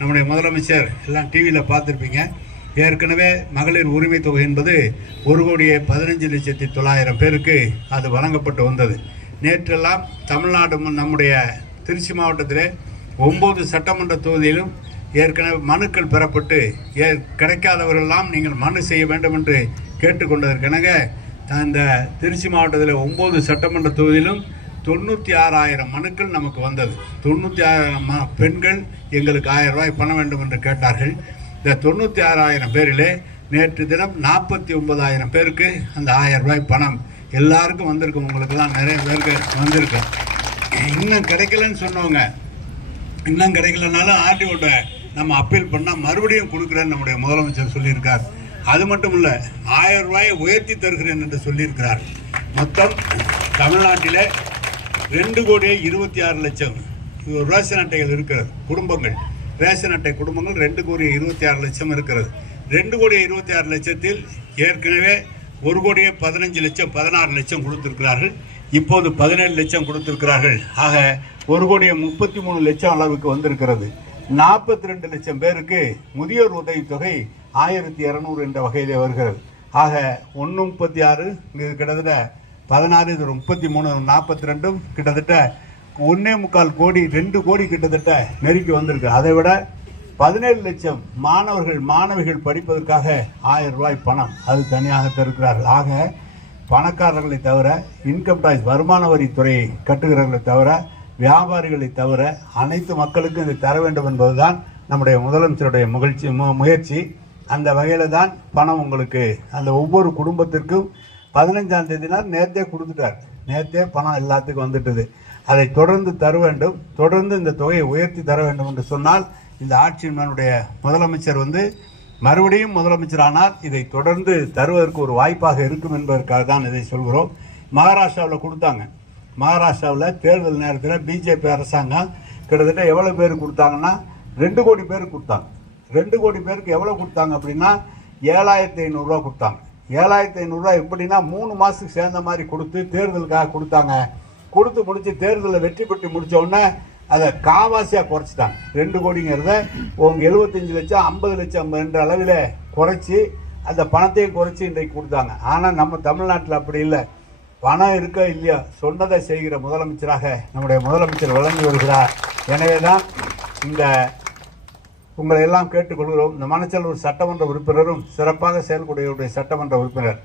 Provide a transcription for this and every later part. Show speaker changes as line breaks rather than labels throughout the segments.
நம்முடைய முதலமைச்சர் எல்லாம் டிவியில் பார்த்துருப்பீங்க. ஏற்கனவே மகளிர் உரிமை தொகை என்பது ஒரு கோடியே பதினஞ்சு லட்சத்தி தொள்ளாயிரம் பேருக்கு அது வழங்கப்பட்டு வந்தது. நேற்றெல்லாம் தமிழ்நாடு நம்முடைய திருச்சி மாவட்டத்திலே ஒம்பது சட்டமன்ற தொகுதியிலும் ஏற்கனவே மனுக்கள் பெறப்பட்டு ஏ கிடைக்காதவர்களெல்லாம் நீங்கள் மனு செய்ய வேண்டும் என்று கேட்டுக்கொண்டதற்கெனக அந்த திருச்சி மாவட்டத்தில் ஒம்பது சட்டமன்ற தொகுதியிலும் தொண்ணூற்றி ஆறாயிரம் மனுக்கள் நமக்கு வந்தது. தொண்ணூற்றி ஆறாயிரம் பெண்கள் எங்களுக்கு ஆயிரம் ரூபாய் பண்ண வேண்டும் என்று கேட்டார்கள். இந்த தொண்ணூற்றி ஆறாயிரம் பேரிலே நேற்று தினம் நாற்பத்தி ஒன்பதாயிரம் பேருக்கு அந்த ஆயிரம் ரூபாய் பணம் எல்லாருக்கும் வந்திருக்கும். உங்களுக்கெல்லாம் நிறைய பேருக்கு வந்திருக்கு. இன்னும் கிடைக்கலன்னு சொன்னவங்க இன்னும் கிடைக்கலனாலும் ஆர்டிஓட்ட நம்ம அப்பீல் பண்ணால் மறுபடியும் கொடுக்குறேன்னு நம்முடைய முதலமைச்சர் சொல்லியிருக்கார். அது மட்டும் இல்லை ஆயிரம் ரூபாயை உயர்த்தி தருகிறேன் என்று சொல்லியிருக்கிறார். மொத்தம் தமிழ்நாட்டிலே ரெண்டு கோடியே இருபத்தி ஆறு லட்சம். ரேஷன் அட்டைகள் இருக்கிறது குடும்பங்கள். ரேஷன் அட்டை குடும்பங்கள் ரெண்டு கோடியே இருபத்தி ஆறு லட்சம் இருக்கிறது. ரெண்டு கோடியே இருபத்தி ஆறு லட்சத்தில் ஏற்கனவே ஒரு கோடியே பதினஞ்சு லட்சம் பதினாறு லட்சம் கொடுத்திருக்கிறார்கள். இப்போது பதினேழு லட்சம் கொடுத்திருக்கிறார்கள். ஆக ஒரு கோடியே முப்பத்தி மூணு லட்சம் அளவுக்கு வந்திருக்கிறது. நாற்பத்தி ரெண்டு லட்சம் பேருக்கு முதியோர் உதவித்தொகை ஆயிரத்தி இரநூறு என்ற வகையிலே வருகிறது. ஆக ஒன்று முப்பத்தி ஆறு இது கிட்டத்தட்ட பதினாறு இது முப்பத்தி மூணு நாற்பத்தி ரெண்டும் கிட்டத்தட்ட ஒன்னே முக்கால் கோடி ரெண்டு கோடி கிட்டத்தட்ட நெருக்கி வந்திருக்கு. அதை விட பதினேழு லட்சம் மாணவர்கள் மாணவிகள் படிப்பதற்காக ஆயிரம் ரூபாய் பணம் அது தனியாக தருகிறார்கள். ஆக பணக்காரர்களை தவிர இன்கம் டாக்ஸ் வருமான வரித்துறையை கட்டுகிறவர்களை தவிர வியாபாரிகளை தவிர அனைத்து மக்களுக்கும் இதை தர வேண்டும் என்பதுதான் நம்முடைய முதலமைச்சருடைய முகழ்ச்சி மு- முயற்சி. அந்த வகையில் தான் பணம் உங்களுக்கு அந்த ஒவ்வொரு குடும்பத்திற்கும் பதினஞ்சாம் தேதினால் நேர்த்தே கொடுத்துட்டார். நேர்த்தே பணம் எல்லாத்துக்கும் வந்துட்டது. அதை தொடர்ந்து தர வேண்டும். தொடர்ந்து இந்த தொகையை உயர்த்தி தர வேண்டும் என்று சொன்னால் இந்த ஆட்சியினுடைய முதலமைச்சர் வந்து மறுபடியும் முதலமைச்சரானால் இதை தொடர்ந்து தருவதற்கு ஒரு வாய்ப்பாக இருக்கும் என்பதற்காக தான் இதை சொல்கிறோம். மகாராஷ்டிராவில் கொடுத்தாங்க. மகாராஷ்டிராவில் தேர்தல் நேரத்தில் பிஜேபி அரசாங்கம் கிட்டத்தட்ட எவ்வளோ பேர் கொடுத்தாங்கன்னா ரெண்டு கோடி பேர் கொடுத்தாங்க. ரெண்டு கோடி பேருக்கு எவ்வளோ கொடுத்தாங்க அப்படின்னா ஏழாயிரத்தி ஐநூறுரூவா கொடுத்தாங்க. ஏழாயிரத்தி ஐநூறுரூவா எப்படின்னா மூணு மாதத்துக்கு சேர்ந்த மாதிரி கொடுத்து தேர்தலுக்காக கொடுத்தாங்க. கொடுத்து முடிச்சு தேர்தலில் வெற்றி பெற்று முடிச்ச உடனே அதை காவாசியாக குறைச்சிட்டாங்க. ரெண்டு கோடிங்கிறத உங்க எழுபத்தஞ்சு லட்சம் ஐம்பது லட்சம் என்ற அளவில் குறைச்சி அந்த பணத்தையும் குறைச்சி இன்றைக்கு கொடுத்தாங்க. ஆனால் நம்ம தமிழ்நாட்டில் அப்படி இல்லை. பணம் இருக்கோ இல்லையோ சொன்னதை செய்கிற முதலமைச்சராக நம்முடைய முதலமைச்சர் விளங்கி வருகிறார். எனவே தான் இந்த உங்களை எல்லாம் கேட்டுக்கொள்கிறோம். இந்த மணச்சலூர் சட்டமன்ற உறுப்பினரும் சிறப்பாக செயல்புடைய சட்டமன்ற உறுப்பினர்.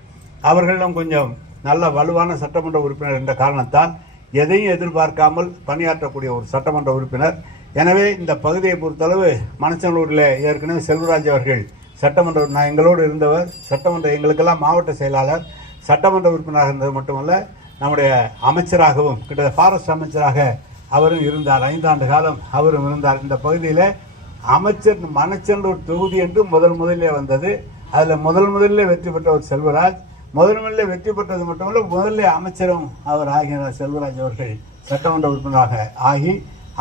அவர்களிடம் கொஞ்சம் நல்ல வலுவான சட்டமன்ற உறுப்பினர் என்ற காரணத்தால் எதையும் எதிர்பார்க்காமல் பணியாற்றக்கூடிய ஒரு சட்டமன்ற உறுப்பினர். எனவே இந்த பகுதியை பொறுத்தளவு மணச்சலூரில் ஏற்கனவே செல்வராஜ் அவர்கள் சட்டமன்ற நான் எங்களோடு இருந்தவர். சட்டமன்ற எங்களுக்கெல்லாம் மாவட்ட செயலாளர். சட்டமன்ற உறுப்பினராக இருந்தது மட்டுமல்ல நம்முடைய அமைச்சராகவும் கிட்டத்தட்ட ஃபாரஸ்ட் அமைச்சராக அவரும் இருந்தார். ஐந்தாண்டு காலம் அவரும் இருந்தார். இந்த பகுதியில் அமைச்சர் மணச்செல்லூர் தொகுதி என்று முதல் முதலிலே வந்தது. அதில் முதல் முதலில் வெற்றி பெற்ற ஒரு செல்வராஜ். முதல் முதலில் வெற்றி பெற்றது மட்டுமல்ல முதல்ல அமைச்சரும் அவர் ஆகினார் செல்வராஜ் அவர்கள் சட்டமன்ற உறுப்பினராக ஆகி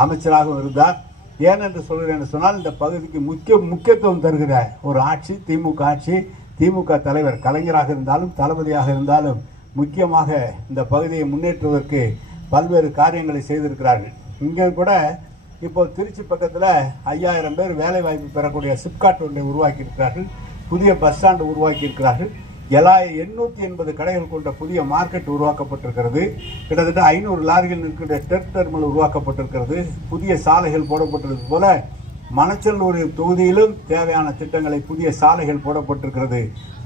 அமைச்சராகவும் இருந்தார். ஏன் என்று சொல்கிறேன் என்று சொன்னால் இந்த பகுதிக்கு முக்கிய முக்கியத்துவம் தருகிற ஒரு ஆட்சி திமுக ஆட்சி திமுக தலைவர் கலைஞராக இருந்தாலும் தளபதியாக இருந்தாலும் முக்கியமாக இந்த பகுதியை முன்னேற்றுவதற்கு பல்வேறு காரியங்களை செய்திருக்கிறார்கள். இங்கே கூட இப்போ திருச்சி பக்கத்தில் ஐயாயிரம் பேர் வேலை வாய்ப்பு பெறக்கூடிய சிப்காட் ஒன்றை உருவாக்கியிருக்கிறார்கள். புதிய பஸ் ஸ்டாண்டு உருவாக்கியிருக்கிறார்கள். எல்லா எண்ணூற்றி எண்பது கடைகள் கொண்ட புதிய மார்க்கெட் உருவாக்கப்பட்டிருக்கிறது. கிட்டத்தட்ட ஐநூறு லாரிகள் நிற்கின்ற டெர்க் டெர்மினல் உருவாக்கப்பட்டிருக்கிறது. புதிய சாலைகள் போடப்பட்டிருக்கிறது போல மணச்சல்லூர் தொகுதியிலும் தேவையான திட்டங்களை புதிய சாலைகள் போடப்பட்டிருக்கிறது.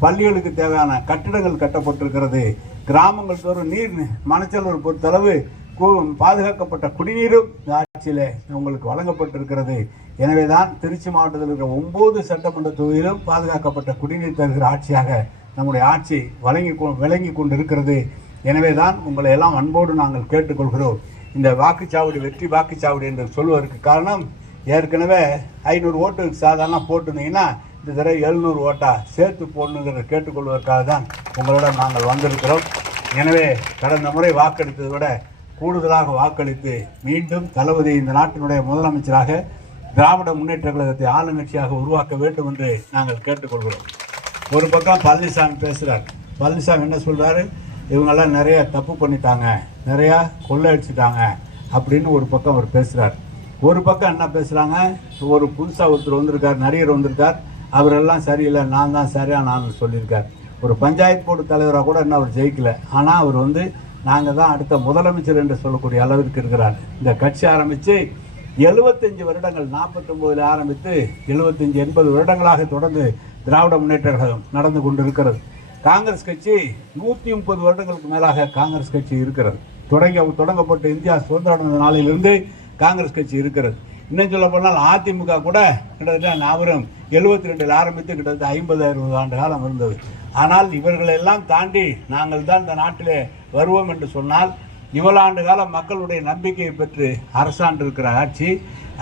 பள்ளிகளுக்கு தேவையான கட்டிடங்கள் கட்டப்பட்டிருக்கிறது. கிராமங்கள் தோறும் நீர் மணச்சல்லூர் பொறுத்தளவு பாதுகாக்கப்பட்ட குடிநீரும் ஆட்சியில் உங்களுக்கு வழங்கப்பட்டிருக்கிறது. எனவே தான் திருச்சி மாவட்டத்தில் இருக்கிற ஒன்பது சட்டமன்ற தொகுதியிலும் பாதுகாக்கப்பட்ட குடிநீர் தருகிற ஆட்சியாக நம்முடைய ஆட்சி வழங்கி கொ- விளங்கி கொண்டிருக்கிறது. எனவே தான் உங்களை எல்லாம் அன்போடு நாங்கள் கேட்டுக்கொள்கிறோம். இந்த வாக்குச்சாவடி வெற்றி வாக்குச்சாவடி என்று சொல்வதற்கு காரணம் ஏற்கனவே ஐநூறு ஓட்டு சாதாரண போட்டிருந்தீங்கன்னா இந்த தடவை எழுநூறு ஓட்டா சேர்த்து போடணுங்கிற கேட்டுக்கொள்வதற்காக தான் உங்களிடம் நாங்கள் வந்திருக்கிறோம். எனவே கடந்த முறை வாக்கெடுத்ததோட விட கூடுதலாக வாக்களித்து மீண்டும் தளபதி இந்த நாட்டினுடைய முதலமைச்சராக திராவிட முன்னேற்ற கழகத்தை ஆளுங்கட்சியாக உருவாக்க வேண்டும் என்று நாங்கள் கேட்டுக்கொள்கிறோம். ஒரு பக்கம் பழனிசாமி பேசுகிறார் பழனிசாமி என்ன சொல்கிறாரு இவங்கெல்லாம் நிறைய தப்பு பண்ணிட்டாங்க நிறையா கொள்ளையடிச்சிட்டாங்க அப்படின்னு ஒரு பக்கம் அவர் பேசுகிறார் ஒரு பக்கம் என்ன பேசுகிறாங்க ஒரு புதுசாக ஒருத்தர் வந்திருக்கார் நடிகர் வந்திருக்கார். அவரெல்லாம் சரியில்லை நான் தான் சரியாக நான் சொல்லியிருக்கார். ஒரு பஞ்சாயத்து போர்டு தலைவராக கூட இன்னும் அவர் ஜெயிக்கலை. ஆனால் அவர் வந்து நாங்கள் தான் அடுத்த முதலமைச்சர் என்று சொல்லக்கூடிய அளவிற்கு இருக்கிறார். இந்த கட்சி ஆரம்பித்து எழுபத்தஞ்சு வருடங்கள் நாற்பத்தொம்போதில் ஆரம்பித்து எழுபத்தஞ்சு எண்பது வருடங்களாக தொடர்ந்து திராவிட முன்னேற்ற கழகம் நடந்து கொண்டு இருக்கிறது காங்கிரஸ் கட்சி நூற்றி முப்பது வருடங்களுக்கு மேலாக காங்கிரஸ் கட்சி இருக்கிறது. தொடங்க தொடங்கப்பட்ட இந்தியா சுதந்திர அடைந்த நாளிலிருந்து காங்கிரஸ் கட்சி இருக்கிறது. இன்னும் சொல்ல போனால் அதிமுக கூட கிட்டத்தட்ட நாவரம் எழுபத்தி ரெண்டில் ஆரம்பித்து கிட்டத்தட்ட ஐம்பது அறுபது ஆண்டு காலம் இருந்தது. ஆனால் இவர்களெல்லாம் தாண்டி நாங்கள் தான் இந்த நாட்டிலே வருவோம் என்று சொன்னால் இவ்வளவு ஆண்டு காலம் மக்களுடைய நம்பிக்கையை பெற்று அரசாண்டு இருக்கிற ஆட்சி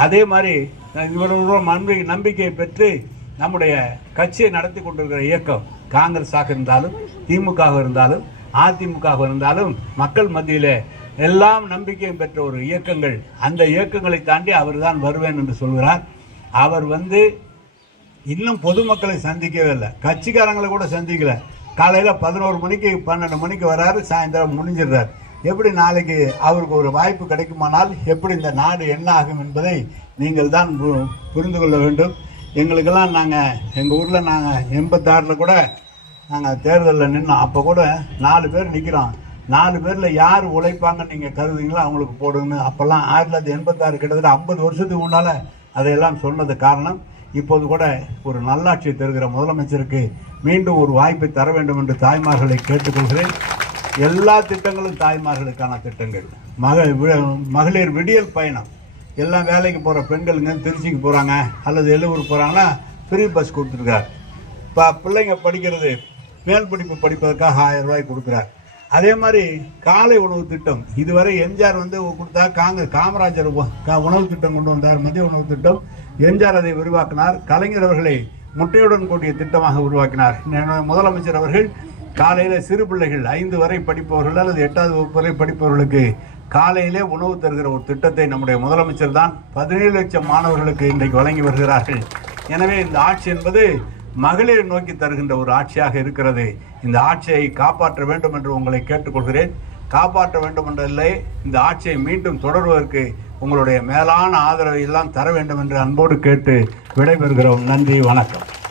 அதே மாதிரி இவர்களுடைய நம்பிக்கை நம்பிக்கையை பெற்று நம்முடைய கட்சியை நடத்தி கொண்டிருக்கிற இயக்கம் காங்கிரஸாக இருந்தாலும் திமுக இருந்தாலும் அதிமுக இருந்தாலும் மக்கள் மத்தியிலே எல்லாம் நம்பிக்கையும் பெற்ற ஒரு இயக்கங்கள். அந்த இயக்கங்களை தாண்டி அவர் தான் வருவேன் என்று சொல்கிறார். அவர் வந்து இன்னும் பொதுமக்களை சந்திக்கவே இல்லை. கட்சிக்காரங்களை கூட சந்திக்கல. காலையில் பதினோரு மணிக்கு பன்னெண்டு மணிக்கு வராரு சாயந்தரம் முடிஞ்சிடுறார். எப்படி நாளைக்கு அவருக்கு ஒரு வாய்ப்பு கிடைக்குமானால் எப்படி இந்த நாடு என்ன ஆகும் என்பதை நீங்கள் தான் பு- புரிந்து கொள்ள வேண்டும். எங்களுக்கெல்லாம் நாங்கள் எங்கள் ஊரில் நாங்கள் எண்பத்தாறில் கூட நாங்கள் தேர்தலில் நின்னோம். அப்போ கூட நாலு பேர் நிற்கிறோம் நாலு பேரில் யார் உழைப்பாங்கன்னு நீங்கள் கருதுங்களோ அவங்களுக்கு போடுங்கன்னு. அப்போல்லாம் ஆயிரத்தி தொள்ளாயிரத்தி எண்பத்தாறு கிட்டத்தட்ட ஐம்பது வருஷத்துக்கு முன்னால் அதையெல்லாம் சொன்னது காரணம். இப்போது கூட ஒரு நல்லாட்சி தருகிற முதலமைச்சருக்கு மீண்டும் ஒரு வாய்ப்பை தர வேண்டும் என்று தாய்மார்களை கேட்டுக்கொள்கிறேன். எல்லா திட்டங்களும் தாய்மார்களுக்கான திட்டங்கள். மக மகளிர் விடியல் பயணம். எல்லாம் வேலைக்கு போகிற பெண்களுங்க திருச்சிக்கு போகிறாங்க அல்லது எழுவூர் போகிறாங்கன்னா ஃப்ரீ பஸ் கொடுத்துருக்கார். இப்போ பிள்ளைங்க படிக்கிறது மேல் படிப்பு படிப்பதற்காக ஆயிரம் ரூபாய் கொடுக்குறார். அதே மாதிரி காலை உணவு திட்டம். இதுவரை எம்ஜிஆர் வந்து கொடுத்தா காங்கிரஸ் காமராஜர் உணவு திட்டம் கொண்டு வந்தார் மதிய உணவு திட்டம். எம்ஜிஆர் அதை விரிவாக்கினார். கலைஞர் அவர்களை முட்டையுடன் கூடிய திட்டமாக உருவாக்கினார். முதலமைச்சர் அவர்கள் காலையில் சிறு பிள்ளைகள் ஐந்து வரை படிப்பவர்கள் அல்லது எட்டாவது வகுப்பு வரை படிப்பவர்களுக்கு காலையிலே உணவு தருகிற ஒரு திட்டத்தை நம்முடைய முதலமைச்சர் தான் பதினேழு லட்சம் மாணவர்களுக்கு இன்றைக்கு வழங்கி வருகிறார்கள். எனவே இந்த ஆட்சி என்பது மகளிரை நோக்கி தருகின்ற ஒரு ஆட்சியாக இருக்கிறது. இந்த ஆட்சியை காப்பாற்ற வேண்டும் என்று உங்களை கேட்டுக்கொள்கிறேன். காப்பாற்ற வேண்டும் என்றதில்லை இந்த ஆட்சியை மீண்டும் தொடர்வதற்கு உங்களுடைய மேலான ஆதரவை எல்லாம் தர வேண்டும் என்று அன்போடு கேட்டு விடைபெறுகிறோம். நன்றி வணக்கம்.